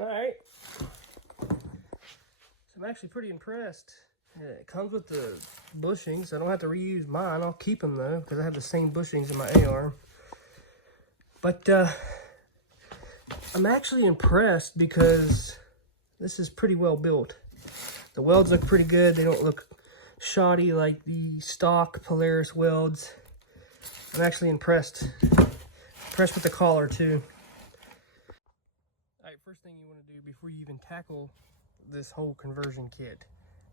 All right. So I'm actually pretty impressed. It comes with the bushings. I don't have to reuse mine. I'll keep them though, because I have the same bushings in my A-arm. But I'm actually impressed because this is pretty well built. The welds look pretty good. They don't look shoddy like the stock Polaris welds. I'm actually impressed. Impressed with the collar too. All right, first thing you want to do before you even tackle this whole conversion kit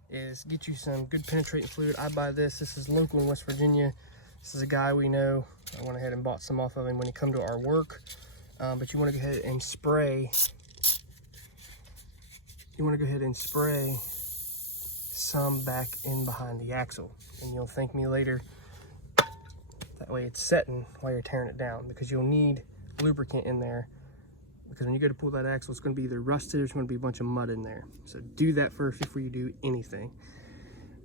is get you some good penetrating fluid. I buy this. This is local in West Virginia. This is a guy we know. I went ahead and bought some off of him when he come to our work. But you want to go ahead and spray. You want to go ahead and spray some back in behind the axle, and you'll thank me later. That way it's setting while you're tearing it down, because you'll need lubricant in there, because when you go to pull that axle, it's going to be either rusted or there's going to be a bunch of mud in there. So do that first before you do anything.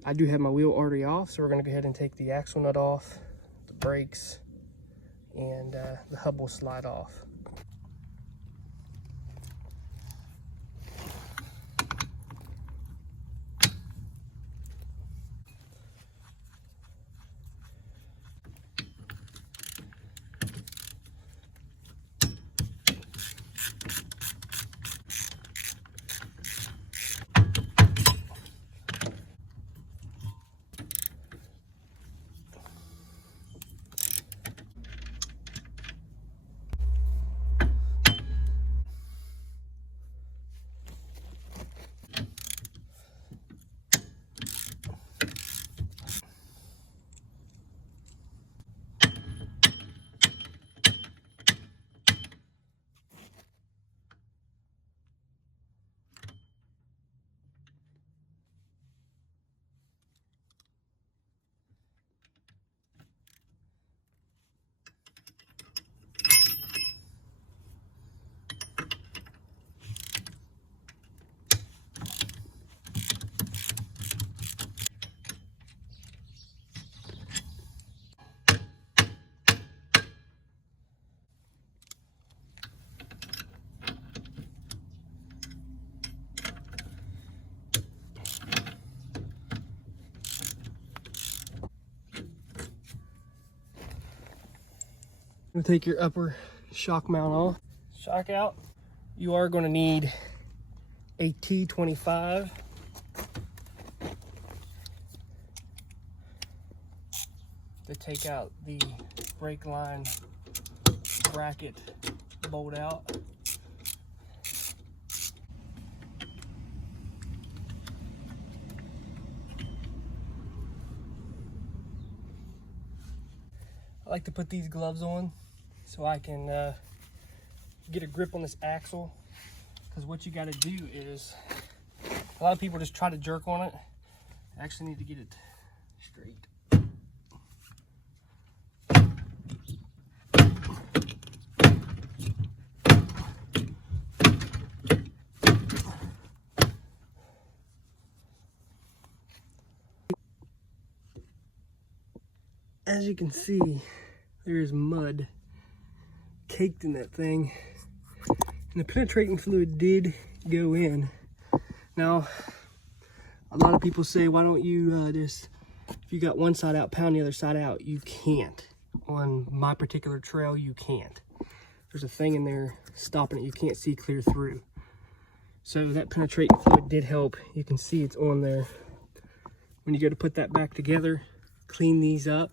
I do have my wheel already off, so we're going to go ahead and take the axle nut off, the brakes, and the hub will slide off. You'll take your upper shock mount off. Shock out. You are going to need a T25. To take out the brake line bracket bolt out. I like to put these gloves on so I can get a grip on this axle, because what you got to do is, a lot of people just try to jerk on it. I actually need to get it straight. As you can see, there is mud caked in that thing, and the penetrating fluid did go in. Now, a lot of people say, why don't you just, if you got one side out, pound the other side out? You can't. On my particular trail, you can't. There's a thing in there stopping it. You can't see clear through. So that penetrating fluid did help. You can see it's on there. When you go to put that back together, clean these up,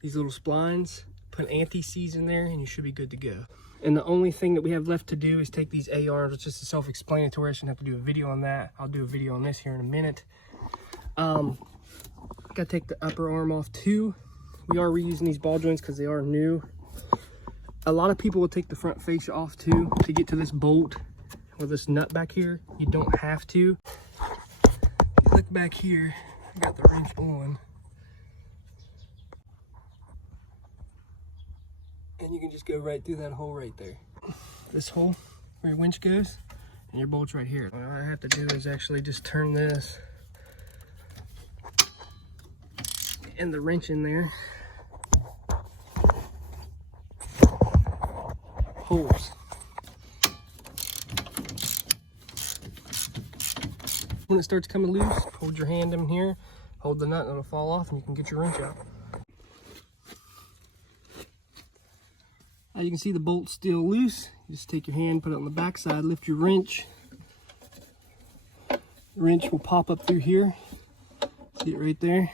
these little splines, put anti-seize in there, and you should be good to go. And the only thing that we have left to do is take these A-arms. It's just a self-explanatory. I shouldn't have to do a video on that. I'll do a video on this here in a minute. Gotta take the upper arm off too. We are reusing these ball joints because they are new. A lot of people will take the front fascia off too to get to this bolt or this nut back here. You don't have to. Look back here, I got the wrench on. And you can just go right through that hole right there. This hole where your winch goes, and your bolt's right here. What I have to do is actually just turn this and the wrench in there. Holes. When it starts coming loose, hold your hand in here, hold the nut and it'll fall off and you can get your wrench out. As you can see, the bolt's still loose. You just take your hand, put it on the back side, lift your wrench. The wrench will pop up through here. See it right there?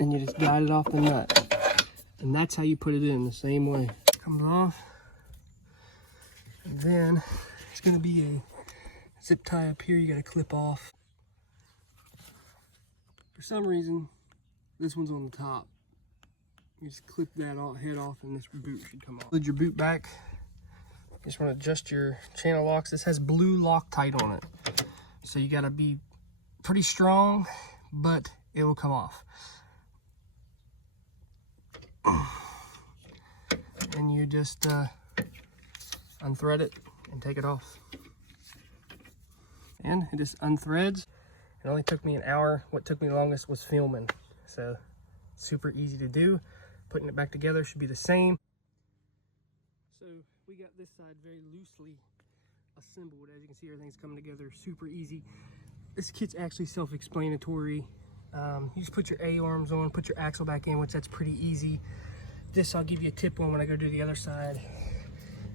And you just guide it off the nut. And that's how you put it in, the same way. Comes off. And then it's gonna be a zip tie up here you gotta clip off. For some reason, this one's on the top. You just clip that head off and this boot should come off. Slid your boot back. You just want to adjust your channel locks. This has blue Loctite on it. So you gotta be pretty strong, but it will come off. And you just unthread it and take it off. And it just unthreads. It only took me an hour. What took me longest was filming. So super easy to do. Putting it back together should be the same. So we got this side very loosely assembled. As you can see, everything's coming together super easy. This kit's actually self-explanatory. You just put your A-arms on, put your axle back in, which that's pretty easy. This I'll give you a tip on when I go do the other side.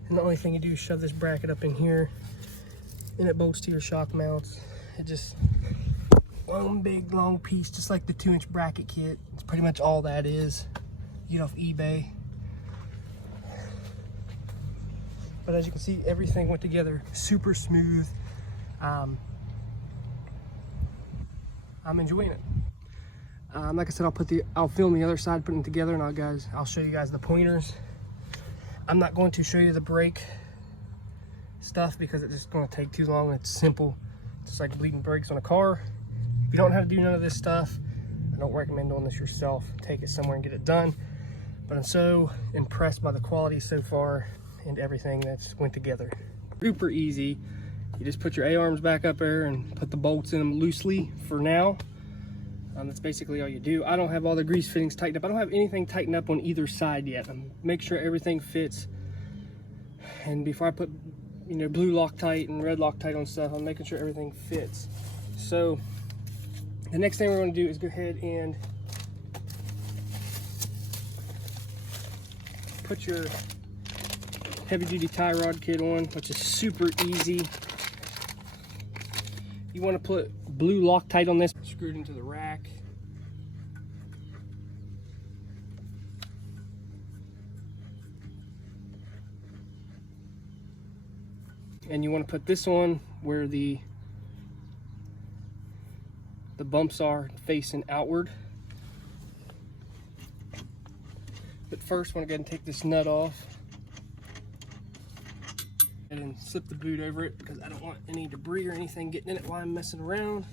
And the only thing you do is shove this bracket up in here and it bolts to your shock mounts. It just, one big long piece, just like the 2-inch bracket kit. It's pretty much all that is. You get off eBay. But as you can see, everything went together super smooth. I'm enjoying it. Like I said, I'll film the other side putting it together, and I'll show you guys the pointers. I'm not going to show you the brake stuff because it's just going to take too long. It's simple, just like bleeding brakes on a car. If you don't know how to do none of this stuff, I don't recommend doing this yourself. Take it somewhere and get it done. But I'm so impressed by the quality so far and everything that's went together. Super easy. You just put your A-arms back up there and put the bolts in them loosely for now. That's basically all you do. I don't have all the grease fittings tightened up. I don't have anything tightened up on either side yet. Make sure everything fits. And before I put, blue Loctite and red Loctite on stuff, I'm making sure everything fits. So the next thing we're going to do is go ahead and put your heavy duty tie rod kit on, which is super easy. You want to put blue Loctite on this, screwed into the rack. And you want to put this on where the bumps are facing outward. But first, I want to go ahead and take this nut off and slip the boot over it because I don't want any debris or anything getting in it while I'm messing around.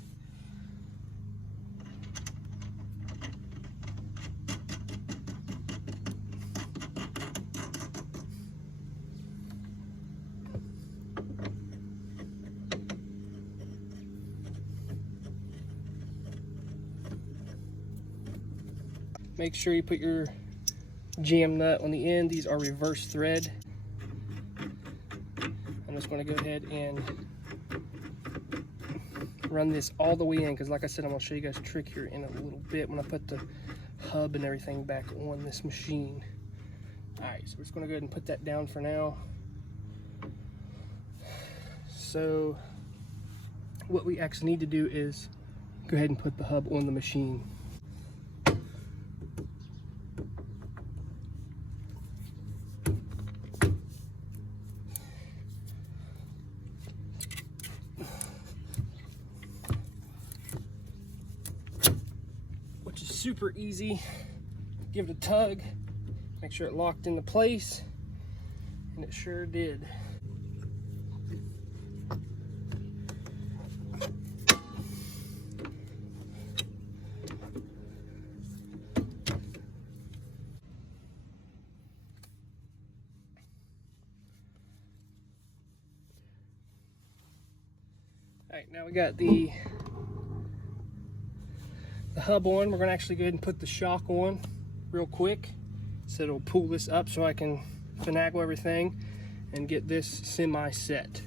Make sure you put your jam nut on the end. These are reverse thread. I'm just going to go ahead and run this all the way in because, like I said, I'm going to show you guys a trick here in a little bit when I put the hub and everything back on this machine. Alright, so we're just going to go ahead and put that down for now. So what we actually need to do is go ahead and put the hub on the machine. Super easy. Give it a tug, make sure it locked into place, and it sure did. Alright, now we got the hub on. We're going to actually go ahead and put the shock on real quick so it'll pull this up so I can finagle everything and get this semi set.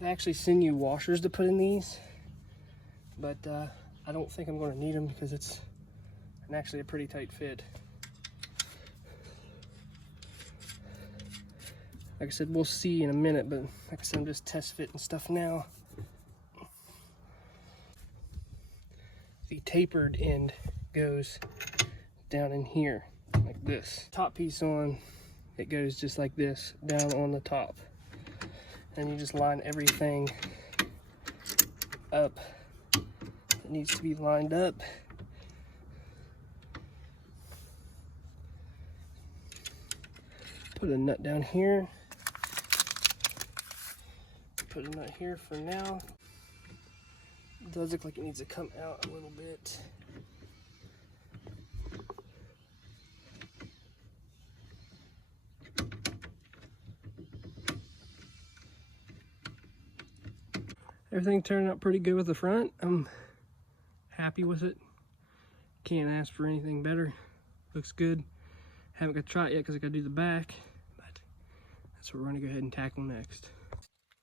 They actually send you washers to put in these. but I don't think I'm going to need them because it's actually a pretty tight fit. Like I said, we'll see in a minute, but like I said, I'm just test fitting stuff now. The tapered end goes down in here like this. Top piece on, it goes just like this down on the top. And you just line everything up. It needs to be lined up. Put a nut down here. Put a nut here for now. It does look like it needs to come out a little bit. Everything turned out pretty good with the front. I'm happy with it. Can't ask for anything better. Looks good. Haven't got to try it yet because I got to do the back, but that's what we're going to go ahead and tackle next.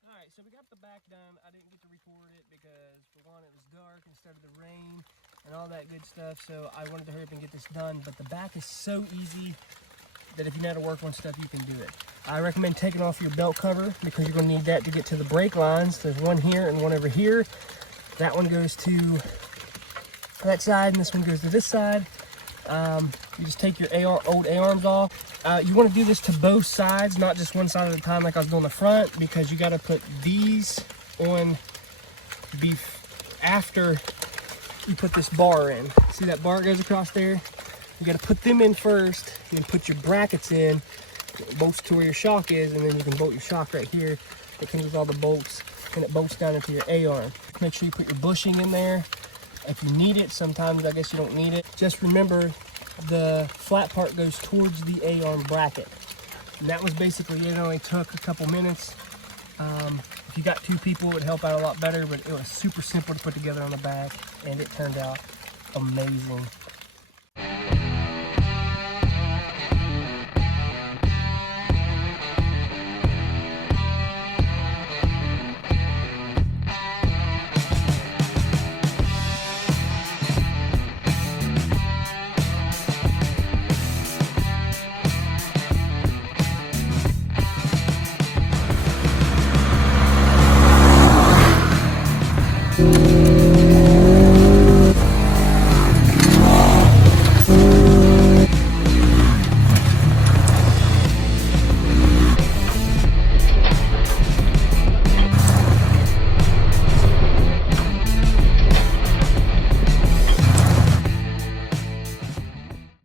Alright, so we got the back done. I didn't get to record it because, for one, it was dark instead of the rain and all that good stuff, so I wanted to hurry up and get this done. But the back is so easy that if you know how to work on stuff, you can do it. I recommend taking off your belt cover because you're going to need that to get to the brake lines. There's one here and one over here. That one goes to that side and this one goes to this side. You just take your old A-arms off. You want to do this to both sides, not just one side at a time like I was doing the front, because you got to put these on after you put this bar in. See that bar goes across there? You got to put them in first, and then put your brackets in, bolts to where your shock is, and then you can bolt your shock right here. It comes with all the bolts, and it bolts down into your A-arm. Make sure you put your bushing in there. If you need it, sometimes I guess you don't need it. Just remember the flat part goes towards the A-arm bracket. And that was basically it. It only took a couple minutes. If you got two people, it would help out a lot better, but it was super simple to put together on the back, and it turned out amazing.